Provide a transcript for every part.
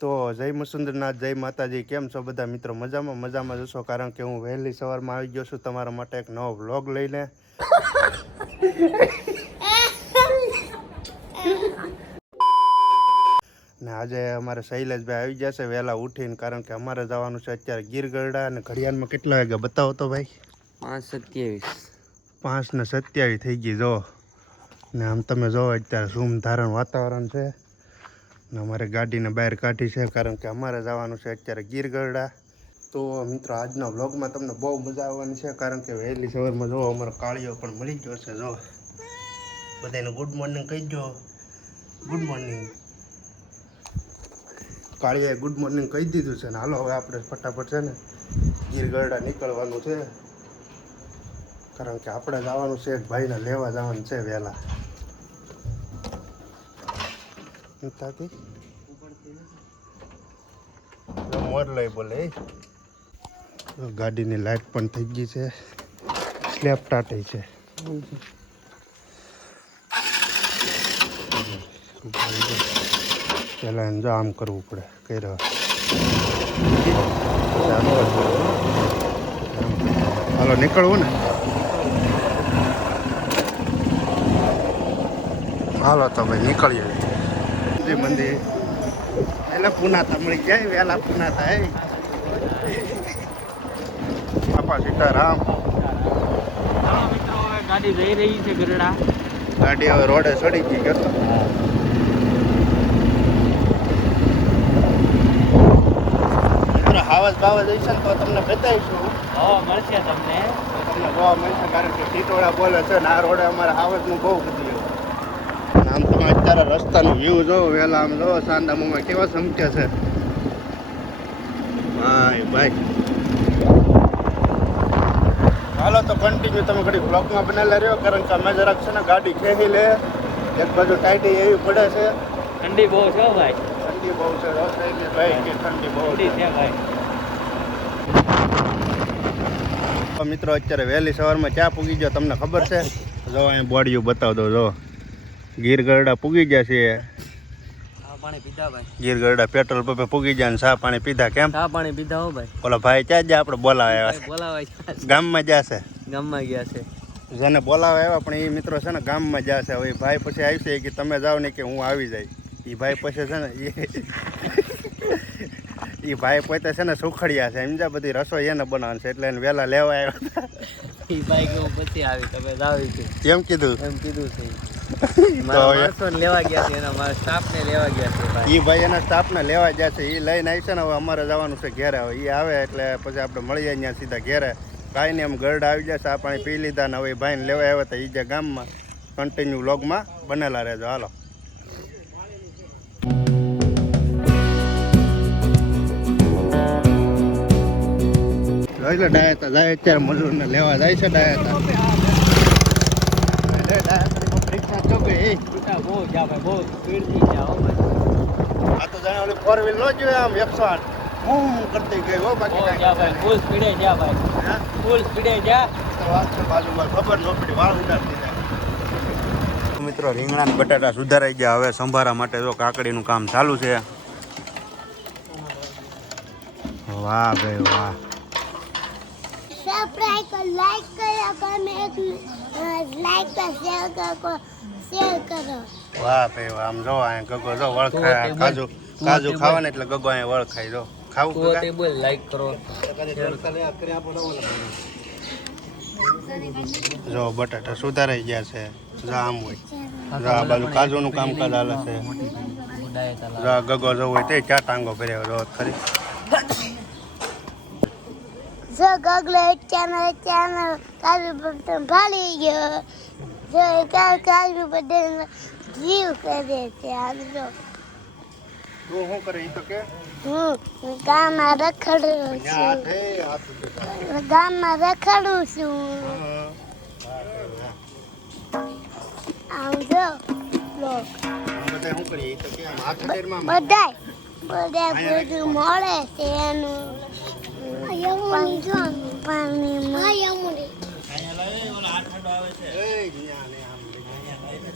તો જય મસુંદરનાથ, જય માતાજી. કેમ છો બધા મિત્રો? મજામાં જશો, કારણ કે હું વહેલી સવારમાં આવી ગયો છું તમારા માટે એક નવો વ્લોગ લઈને. ને આજે અમારે શૈલેષભાઈ આવી જશે વહેલા ઉઠીને, કારણ કે અમારે જવાનું છે અત્યારે ગીર ગરડા. અને ઘડિયાળમાં કેટલા વાગ્યા બતાવો તો ભાઈ? 5:27. 5:27 થઈ ગઈ જો. ને આમ તમે જો અત્યારે સૂમ ધારણ વાતાવરણ છે. ને અમારે ગાડીને બહાર કાઢી છે, કારણ કે અમારે જવાનું છે અત્યારે ગીર ગરડા. તો મિત્રો આજના વ્લોગમાં તમને બહુ મજા આવવાની છે, કારણ કે વહેલી સવારમાં જો અમારો કાળિયો પણ મળી ગયો છે. જો બધાને ગુડ મોર્નિંગ કહી દો. Good morning. કાળિયાએ ગુડ મોર્નિંગ કહી દીધું છે. ને હાલો હવે આપણે ફટાફટ છે ને ગીર ગરડા નીકળવાનું છે, કારણ કે આપણે જવાનું છે એક ભાઈને લેવા જવાનું છે વહેલા. મોર લઈ બોલે. ગાડીની લાઈટ પણ થઈ ગઈ છે, સ્લેપ ટાટી છે. પેલા એને જો આમ કરવું પડે, કર્યો હાલો નીકળવું ને. હાલો તો ભાઈ નીકળીએ. મંદિર એટલે પુનાતા મળી જાય, વહેલા પુનાતા. બાપા સીતારામ. ગાડી જઈ રહી છે ગરડા. ગાડી હવે રોડે ચડી ગઈ કે હાવસ બાવસ હશે ને તો તમને બતાવીશું. મળશે તમને જોવા મળશે, કારણ કે સીટોડા બોલે છે ને આ રોડે અમારે હાવસનું બહુ બધું. આમ તમે અત્યારે રસ્તાનું વ્યૂ જો વહેલા આમ જો સાંદામાં કેવા ચમકે છે ભાઈ ભાઈ. હાલો તો કન્ટિન્યુ તમે ઘડી બ્લોકમાં બનેલા રહ્યો, કારણ કે અમે જરાક છે ને ગાડી ખેંચી લે. એક બાજુ ટાઈટી એવી પડે છે. ઠંડી બહુ છે ભાઈ. ઠંડી બહુ છે ભાઈ, કે ઠંડી બહુ છે ભાઈ. મિત્રો અત્યારે વહેલી સવારમાં ક્યાં પૂગી ગયો તમને ખબર છે? જો અહીં બોડીયું બતાવ દો. જો ગીર ગરડા પૂગી ગયા છે. પાણી પીધા ભાઈ. ગીર ગરડા પેટ્રોલ પંપે પૂગી ગયા ને ચા પાણી પીધા. કેમ ચા પાણી પીધા હો ભાઈ. ઓલા ભાઈ ક્યાં જાય? આપણે બોલાવા આવ્યા. બોલાવા ગામમાં જશે. ગામમાં ગયા છે. જેને બોલાવા આવ્યા પણ એ મિત્રો છે ને ગામમાં જશે. હવે ભાઈ પછી આવશે કે તમે જાઓ ને કે હું આવી જાય. એ ભાઈ પછી છે ને એ ભાઈ પોતે છે ને સુખડિયા છે, સમજ્યા? બધી રસોઈ એને બનાવવાનું છે, એટલે એને વહેલા લેવા આવ્યા. એ ભાઈ કેવું પછી આવી તમે જાવ છે. એમ કીધું છે. માણસોને લેવા ગયા છે, એના મારા સ્ટાફને લેવા ગયા છે. એ ભાઈ એના સ્ટાફને લેવા ગયા છે. એ લઈને આવી છે ને હવે અમારે જવાનું છે ઘેરે. હવે એ આવે એટલે પછી આપણે મળી જાય ત્યાં સીધા ઘેરે. કાંઈ નહીં, એમ ગરડા આવી જાય, ચા પાણી પી લીધા ને હવે ભાઈને લેવા આવ્યા હતા એ જે ગામમાં. કન્ટિન્યુ વ્લોગમાં બનેલા રહેજો. હાલો એટલે ડાયતા જાય અત્યારે મજૂરને લેવા જાય છે. ડાયતા આ તો જાણે ઓલી 4 વ્હીલ નો જોઈએ આમ 108 હું કરતી ગઈ હો. બાકી ફૂલ સ્પીડે જા ભાઈ. ફૂલ સ્પીડે જા. બાજુમાં ખબર ન પડી, વાળ ઉડાડતી જાય. મિત્રો રીંગણા ને બટાટા સુધારાઈ ગયા. હવે સંભારા માટે જો કાકડીનું કામ ચાલુ છે. વાહ ભાઈ વાહ. सब्सक्राइब कर, लाइक करो, कमेंट लाइक कर, शेयर करो. વાહ ભાઈ વાહ. આમ જો અહીંયા ગગો જો વળખાય. કાજુ ખાવાને એટલે ગગો અહીંયા વળખાય. જો ખાવું તો બોલ લાઈક કરો. જો બટાટા સુધારાઈ ગયા છે. જો આમ હોય. જો આ બાજુ કાજુનું કામકાજ હાલે છે. જો આ ગગો જો હોય તે ક્યાં ટાંગો ભર્યો જો ખરી. જો ગગલો ચેનલ કાજુ બદામ ભાળી ગયો. જો કાજુ બદામ જીવ કરે છે. આમ જો તું શું કરે ઈ તો કે? હું ગામમાં રખડું છું. ગામમાં રખડું છું. આમ જો લોક બધા શું કરીએ ઈ તો કે? આમ હાથ શરીરમાં બધાય બધું મળે છે એનું. પાણીમાં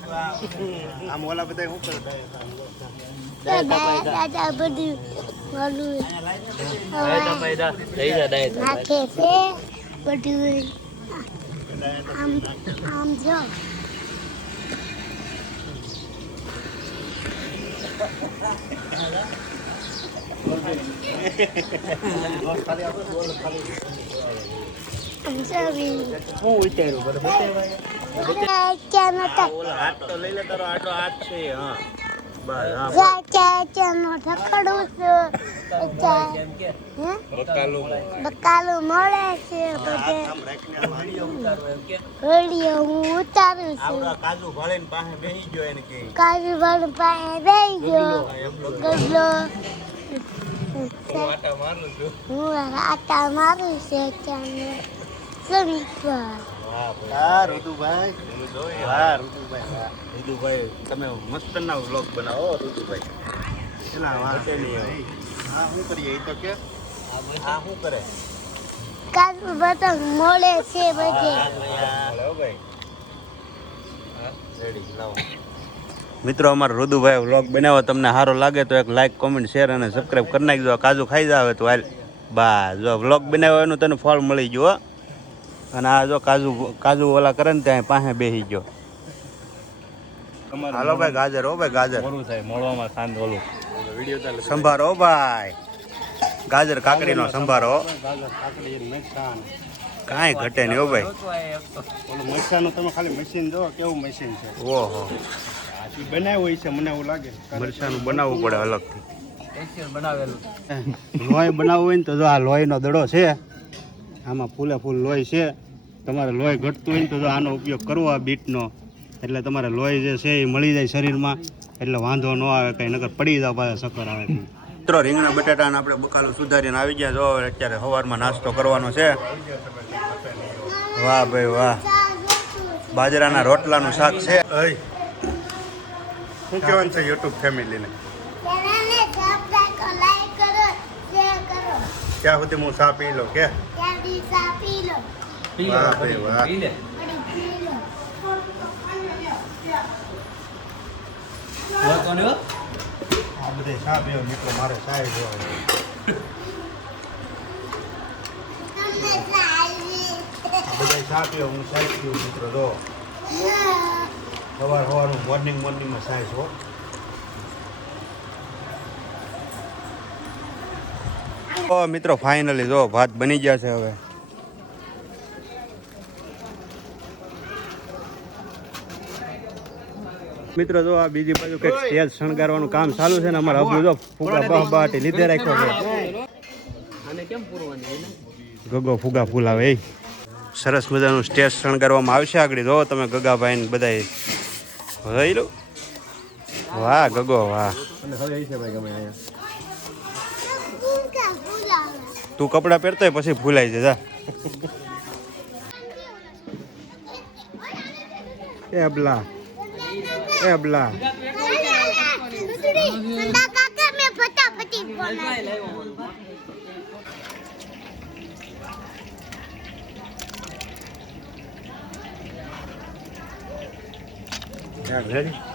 આમ ઓલા બધા શું કરે દાદા બધું ઓલું નાખે છે બધું આમ જો હું ઉતાર્યું બરાબર ક્યાં નતા હાથ તો લઈ લે તારો આટલો હાથ છે હા બસ હા ક્યાં ઠકડું છે બકાલું મળે છે બધે ઘડીએ હું ઉતારું છું કાજુ ભાળીને પાસે બેસી ગયો એને કે કાજુ વાળું પાસે રહી ગયો ગગલો આટા મારું છું હું આટા મારું છે ક્યાં સમીક્ષા હા ઋતુભાઈ વાહ ઋતુભાઈ વાહ ઋતુભાઈ તમે મસ્ત ના વ્લોગ બનાવો ઋતુભાઈ એલા વાહ હા શું કરીએ એ તો કે આ શું કરે કાજુ બટન મળે છે બધે મિત્રો અમારો રુદુભાઈ વ્લોગ બનાવો તમને સારો લાગે તો એક લાઈક કોમેન્ટ શેર અને સબસ્ક્રાઈબ કરી નાખજો કાજુ ખાઈ જાવ તો હાલ બા જો વ્લોગ બનાવ્યો એનું તને ફળ મળી ગયો હો. અને આ જો કાજુ ઓલા કરે ને ત્યાં પાસે બેસી ગયો હાલો ભાઈ ગાજર હો ભાઈ ગાજર મોડવામાં સાંજ ઓલું સંભારો હો ભાઈ ગાજર કાકડીનો સંભારો ગાજર કાકડી મરચાં કાંઈ ઘટે નહીં હો ભાઈ ઓલું મરચાંનું તમે ખાલી મશીન જો કેવું મશીન છે ઓહો એ બનાવ્યું હોય છે મને એવું લાગે મરચાંનું બનાવવું પડે અલગથી લોહી બનાવવું હોય ને તો જો આ લોહીનો દડો છે આમાં ફૂલે ફૂલ લોહી છે તમારે લોહી ઘટતું હોય ને તો જો આનો ઉપયોગ કરવો આ બીટનો એટલે તમારે લોહી જે છે એ મળી જાય શરીરમાં એટલે વાંધો ન આવે કંઈ નકર પડી જાવ પાછા સફર આવે મિત્રો રીંગણા બટાટાને આપણે બકાલું સુધારીને આવી ગયા જો અત્યારે સવારમાં નાસ્તો કરવાનો છે વાહ ભાઈ વાહ બાજરાના રોટલાનું શાક છે શું કહેવાનું છે યુટ્યુબ ફેમિલીને ચેનલને સબસ્ક્રાઇબ કરો લાઈક કરો શેર કરો ત્યાં સુધી હું ચા પી લઉં કે ત્યાં દી ચા પી લો વાહ ભાઈ વાહ પડી પી લો આ બધે ચા પીવો મિત્રો મારે ચા જોવા તમને ચાલી આ બધા ચા પીવો હું ચા પીવું મિત્રો જો સવારનું મોર્નિંગમાં સાઈઝ હો ઓ મિત્રો ફાઇનલી જો ભાત બની ગયા છે હવે મિત્રો જો આ બીજી બાજુ કંઈક સ્ટેજ શણગારવાનું કામ ચાલુ છે ને અમારે અબુ જો ફુગા બહબાટી લીધે રાખ્યો છે ગગો ફુગા ફૂલાવે એ સરસ મજાનું સ્ટેજ શણગારવામાં આવશે આગળ જો તમે ગગાભાઈ ને બધા જોઈ લો વાહ ગગો વાહ તું કપડાં પહેરતો હોય પછી ફૂલાઈ જજા એબલા એબલા કાકા મે ફટાફટી બનાવી રેડી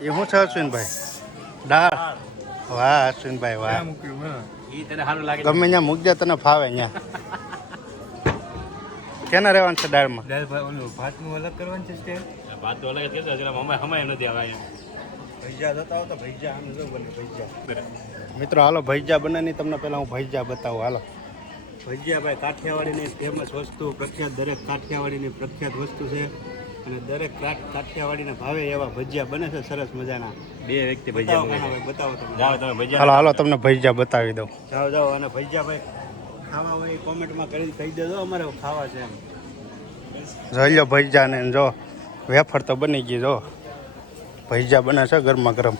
એ શું છે અશ્વિનભાઈ દાળ વાહ અશ્વિનભાઈ વાહ ગમે ત્યાં મૂકજે તને ફાવે ત્યાં કેના રહેવાનું છે દાળમાં ભાતનું અલગ કરવાનું છે સ્ટેજ ભાત તો અલગ જ હમાય નથી આવે ભૈજા જતા હો તો ભૈજા આમ જો બને ભૈજા મિત્રો હાલો ભૈજા બને નહીં તમને પહેલાં હું ભૈજા બતાવું હાલો ભજીયા ભાઈ કાઠિયાવાડીની ફેમસ વસ્તુ, પ્રખ્યાત, દરેક કાઠિયાવાડીની પ્રખ્યાત વસ્તુ છે. અને દરેક કાઠિયાવાડીના ભાવે એવા ભજીયા બને છે સરસ મજાના. બે વ્યક્તિ ભજીયા મંગાવી બતાવો તમે. જાઓ તમે ભજીયા. હાલો હાલો તમને ભજીયા બતાવી દઉં. જાઓ અને ભજીયા ભાઈ ખાવા હોય એ કોમેન્ટમાં કરી કહી દેજો અમારે ખાવા છે એમ. જોઈ લો ભજીયા ને જો વેફર તો બની ગઈ. જો ભજીયા બને છે ગરમા ગરમ.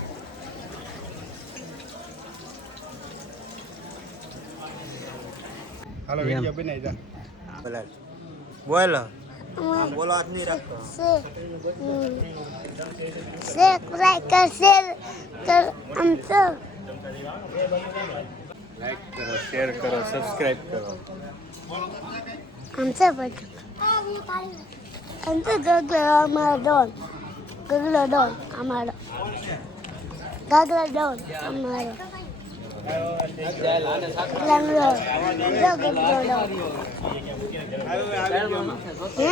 હાલો ભજીયા બનાવી જા. બોલ બોલો હાથ નહીં રાખતો. શેર લાઈક કર શેર કર આમ તો લાઈક કરો, શેર કરો, સબસ્ક્રાઇબ કરો. આમ તો બધું આમ તો ગગલો અમારો ડોન ગગલો ડોન અમારો ગગલો ડોન અમારો ગગલો ડોન હે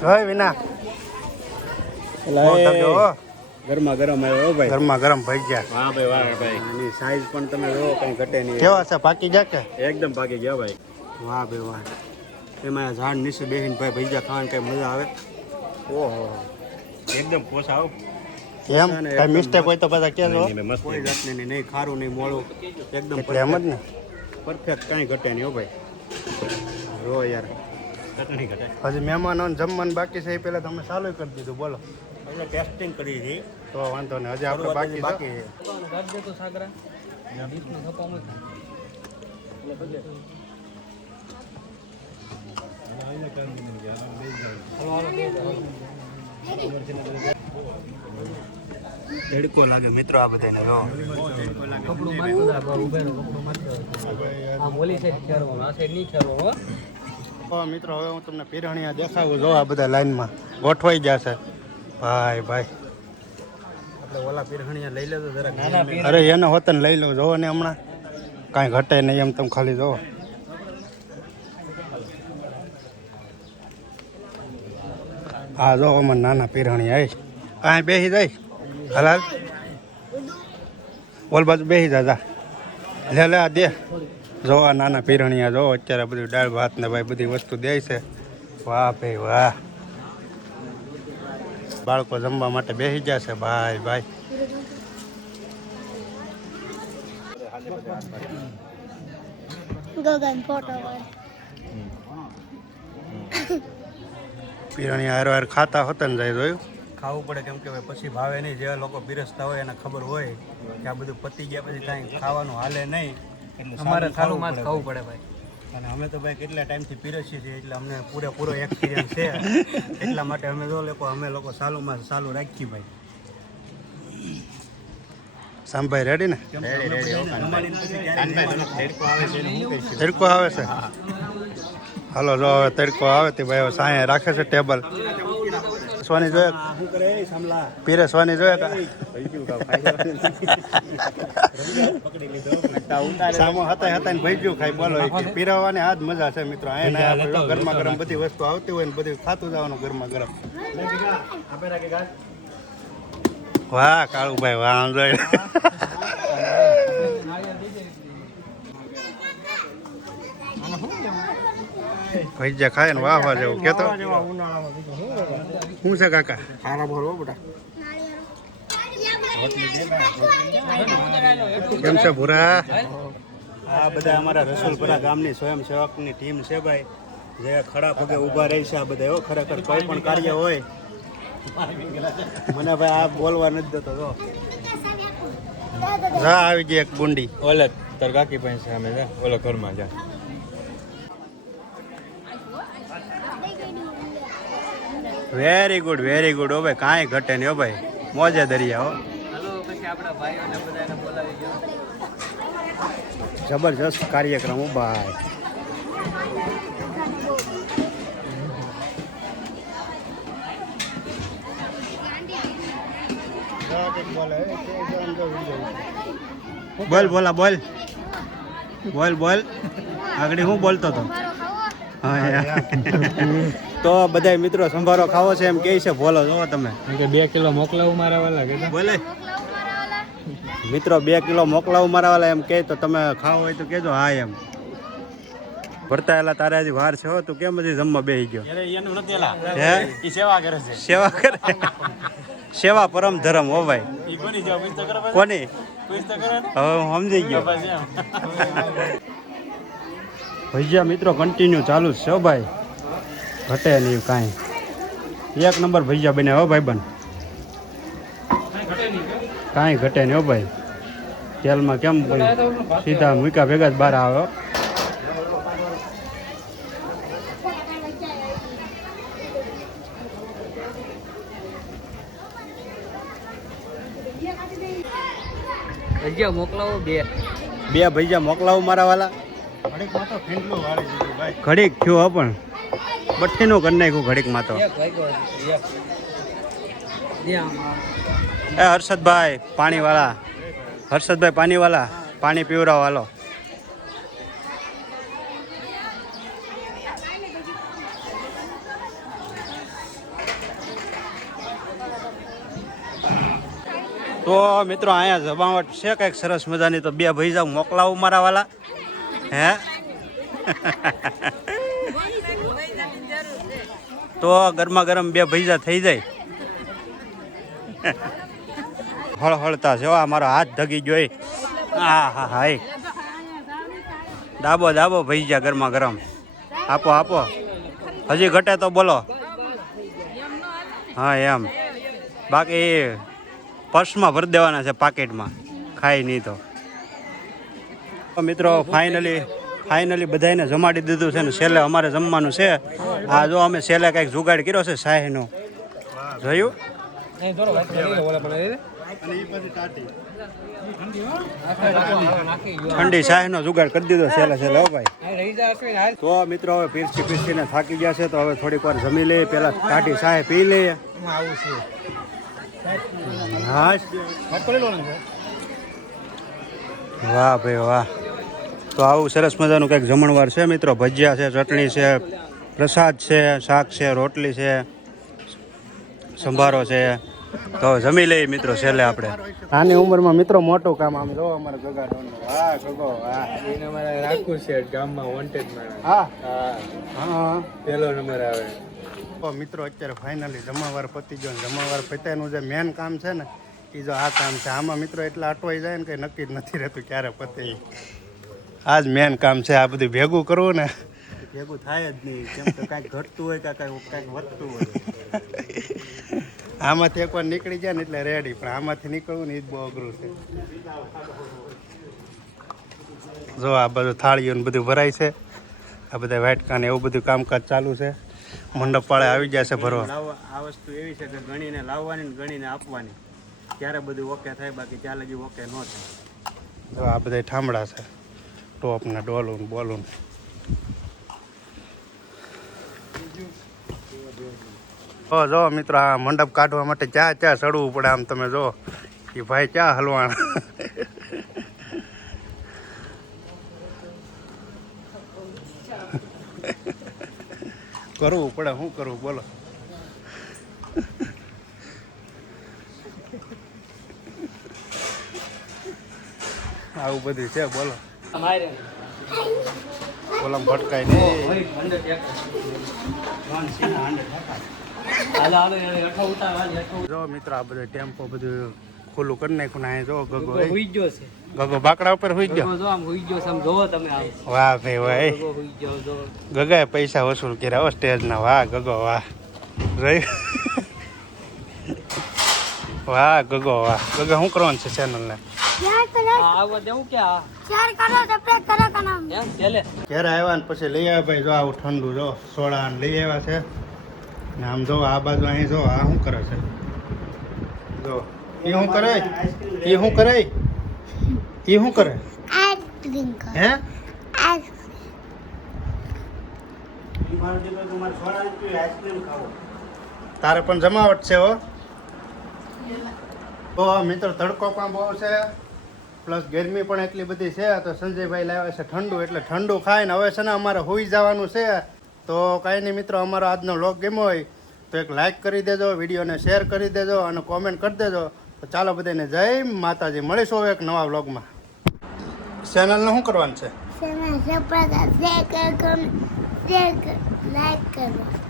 જોઈ વિના ગરમા ગરમ આવ્યો ભાઈ. ગરમા ગરમ ભજીયા. વાહ ભાઈ વાહ ભાઈ. આની સાઈઝ પણ તમે જોવો કંઈ ઘટે નહીં. કેવા છે પાકી જા કે એકદમ પાકી ગયા ભાઈ. વાહ ભાઈ વાહ. એમાં ઝાડ નીચે બેસીને ભાઈ ભજીયા ખાવાની કઈ મજા આવે. ઓહો એકદમ કોસા આવો. એમ કઈ મિસ્ટેક હોય તો બધા કહેજો. મસ્ત કોઈ જાતની નહીં, ખારું નહીં, મોળું, એકદમ એટલે એમ જ ને. પરફેક્ટ, કાંઈ ઘટે નહીં હો ભાઈ. રો યાર. ચટણી ઘટે. હજી મહેમાનોને જમવાનું બાકી છે એ પહેલા તમે ચાલુ કરી દીધું. બોલો આપણે ટેસ્ટિંગ કરી છે. તો વાંધો નહીં, હજી આપણે બાકી બાકી છે. છે. તડકો લાગે મિત્રો આ બધાને. જો તો મિત્રો હવે હું તમને પીરણિયા દેખાડું. જો આ બધા લાઈનમાં ગોઠવાઈ ગયા છે. ભાઈ ભાઈ આપણે ઓલા પીરહણિયા લઈ લેજો જરાક. અરે એને હોતન લઈ લો. જોવો ને હમણાં કાંઈ ઘટે નહીં એમ તમે ખાલી જોવો. હા જો અમારે નાના પીરણિયા આવી અહીં બેસી જાય. હાલ ઓલ બાજુ બેસી જા. લે લે આ દે. જો આ નાના પીરણિયા જો અત્યારે બધું દાળ ભાત ને ભાઈ બધી વસ્તુ દે છે. વાહ ભાઈ વાહ. બાળકો જમવા માટે બેસી ગયા છે. ભાઈ ભાઈ ગગન ફોટો પીરણિયા હાર હાર ખાતા હોતા ને જાય. જોયું ખાવું પડે કેમ કે ભાઈ પછી ભાવે નહીં. જે લોકો પીરસતા હોય એને ખબર હોય કે આ બધું પતી ગયા પછી કાંઈ ખાવાનું હાલે નહીં. અમારે સારું માં ખાવું પડે ભાઈ. અને અમે તો ભાઈ કેટલા ટાઈમથી પીરસીએ છીએ એટલે અમને પૂરેપૂરો એક્સપિરિયન્સ છે. એટલા માટે અમે અમે લોકો સાલુમાં ચાલુ રાખીએ ભાઈ. સામભાઈ રેડી ને? તડકો આવે છે. હાલો જો હવે તડકો આવે તે ભાઈ હવે સાંયે રાખે છે ટેબલ. સ્વાની જોઈએ શું કરે સામલા પીરે સ્વાની જોઈએ સામો હતા હતા ને ભઈજ્યું ખાઈ. બોલો પીરવવાની આ જ મજા છે મિત્રો. અહીંયા ગરમા ગરમ બધી વસ્તુ આવતી હોય ને બધું ખાતું જવાનું ગરમા ગરમ. વાહ કાળુભાઈ વાહ. આમ જોઈ ભજીયા ખાય ને વાહ વાહ જેવું કેતો. શું છે કાકા? સારા ભરવો બેટા. કેમ છે ભૂરા? આ બધા અમારા રસુલપુરા ગામની સ્વયંસેવકની ટીમ છે ભાઈ, જે ખડા પગે ઊભા રહી છે. આ બધા એવો ખરેખર કોઈ પણ કાર્ય હોય મને ભાઈ આ બોલવા નથી દેતો. જો જા આવી ગઈ એક ગુંડી. ઓલે તાર કાકી પાસે સામે જા. ઓલો ઘરમાં જા. Very good very good. હો ભાઈ કાંઈ ઘટે નહીં હો ભાઈ. મોજે દરિયા હો. જબરજસ્ત કાર્યક્રમ હો ભાઈ. બોલ બોલા બોલ. બોલ બોલ આગળ હું બોલતો હતો હા યાર. તો બધા મિત્રો સંભારો ખાવો છે એમ કહે છે બોલો જો તમે 2 કિલો મોકલાવું મારા વાલા કે બોલે મિત્રો 2 કિલો મોકલાવું મારા વાલા એમ કહે તો તમે ખાવો હોય તો કહેજો હા એમ ભરતાયેલા તારે હજી વાર છે હો તું કેમ હજી જમવા બેસી ગયો એનું નથી એલા હે ઈ સેવા કરે છે સેવા કરે સેવા પરમ ધર્મ હો ભાઈ ઈ કોની જાવ પૂછ તો કરે કોની પૂછ તો કરે હવે હું સમજી ગયો બસ એમ ભજીયા મિત્રો કન્ટિન્યુ ચાલુ જ છે હો ભાઈ ઘટે નહીં કાંઈ એક નંબર ભજીયા બન્યા હો ભાઈ બન કાંઈ ઘટે નહીં હો ભાઈ તેલમાં કેમ સીધા મૂક્યા ભેગા જ બહાર આવે હો. ભજીયા મોકલાવો 2 ભજીયા મોકલાવું મારા વાલા ઘડીક થયો હો પણ બઠ્ઠીનું કરી નાખ્યું ઘડીકમાં તો એ હર્ષદભાઈ પાણીવાળા હર્ષદભાઈ પાણીવાળા પાણી પીવરાવો હાલો તો મિત્રો અહીંયા જમાવટ છે કંઈક સરસ મજાની તો 2 ભજીયા મોકલાવું મારા વાલા હે તો ગરમા ગરમ 2 ભજીયા થઈ જાય હળહળતા છે આ મારો હાથ ધગી જોઈ હા હા હાય દાબો દાબો ભજીયા ગરમા ગરમ આપો આપો હજી ઘટે તો બોલો હા એમ બાકી પર્સમાં ભરી દેવાના છે પાકેટમાં ખાઈ નહીં તો મિત્રો ફાઇનલી બધાને જમાડી દીધું છે ને છેલ્લે અમારે જમવાનું છે આ જો અમે છેલ્લે કંઈક જુગાડ કર્યો છે શાહીનો જોયું ઠંડી શાહીનો જુગાડ કરી દીધો છેલ્લે હો ભાઈ તો મિત્રો હવે પીરસીને થાકી ગયા છે તો હવે થોડીક વાર જમી લઈએ પેલા કાઢી શાહી પી લઈએ હા વાહ ભાઈ વાહ તો આવું સરસ મજાનું કંઈક જમણવાર છે મિત્રો ભજીયા છે ચટણી છે પ્રસાદ છે શાક છે રોટલી છે સંભારો છે તો જમી લઈએ મિત્રો છેલ્લે આપણે નાની ઉંમરમાં મિત્રો મોટું કામ આમ જો અમારે ગગા વાહ ગગો વાહ એને અમારે રાખવું છે ગામમાં વોન્ટેડ માં હા હા પહેલો નંબર આવે તો મિત્રો અત્યારે ફાઇનલી જમાવાર પતી ગયો જમાવાર પત્યાનું જે મેન કામ છે ને એ જો આ કામ છે આમાં મિત્રો એટલા અટવાઈ જાય ને કંઈ નક્કી જ નથી રહેતું ક્યારે પતે આ જ મેન કામ છે આ બધું ભેગું કરવું ને ભેગું થાય જ નહીં કેમ કે કાંઈક ઘટતું હોય કે કાંઈક વધતું હોય આમાંથી એકવાર નીકળી જાય ને એટલે રેડી પણ આમાંથી નીકળવું ને એ જ બહુ અઘરું છે જો આ બધું થાળીઓ ને બધું ભરાય છે આ બધા વાટકા ને એવું બધું કામકાજ ચાલુ છે મંડપ પાળે આવી જાય છે ભરવા આ વસ્તુ એવી છે કે ગણીને લાવવાની ને ગણીને આપવાની ત્યારે બધું ઓકે થાય બાકી ત્યાં લગી ઓકે ન થાય જો આ બધા ઠામડા છે ટોપ ને ડોલું ને બોલું જો મિત્રો આ મંડપ કાઢવા માટે ક્યાં ક્યાં ચડવું પડે આમ તમે જો એ ભાઈ ક્યાં હલવાના કરવું પડે શું કરવું બોલો આવું બધું છે બોલો ઓલામ ભટકાય નહીં જો મિત્રો આ બધું ટેમ્પો બધું ખુલ્લું કરી નાખ્યું ને અહીં જો ગગો ગગો બાકડા ઉપર હુઈ ગયો વાહ ભાઈ વાહ ગગાએ પૈસા વસૂલ કર્યા હો સ્ટેજના વાહ ગગો વાહ રહી વાહ ગગો વાહ ગગા શું કરવાનું છે ચેનલને ક્યારે આવ્યા ને પછી લઈ આવ્યા ભાઈ જો આવું ઠંડુ જો સોડા લઈ આવ્યા છે ને આમ જો આ બાજુ અહીં જો આ શું કરે છે જો એ શું કરે એ શું કરે એ શું કરે હે તારે પણ જમાવટ છે હો તો મિત્રો તડકો પણ બહુ છે પ્લસ ગરમી પણ એટલી બધી છે તો સંજયભાઈ લાવ્યા છે ઠંડુ, એટલે ઠંડુ ખાઈને હવે છે ને અમારે હોઈ જવાનું છે. તો કાંઈ નહીં મિત્રો, અમારો આજનો વ્લોગ ગમ્યો હોય તો એક લાઇક કરી દેજો, વિડીયોને શેર કરી દેજો અને કોમેન્ટ કરી દેજો. તો ચાલો બધાને જય માતાજી, મળીશું એક નવા વ્લોગમાં. ચેનલને શું કરવાનું છે? ચેનલ સપોર્ટ શેર કરો, લાઈક કરો.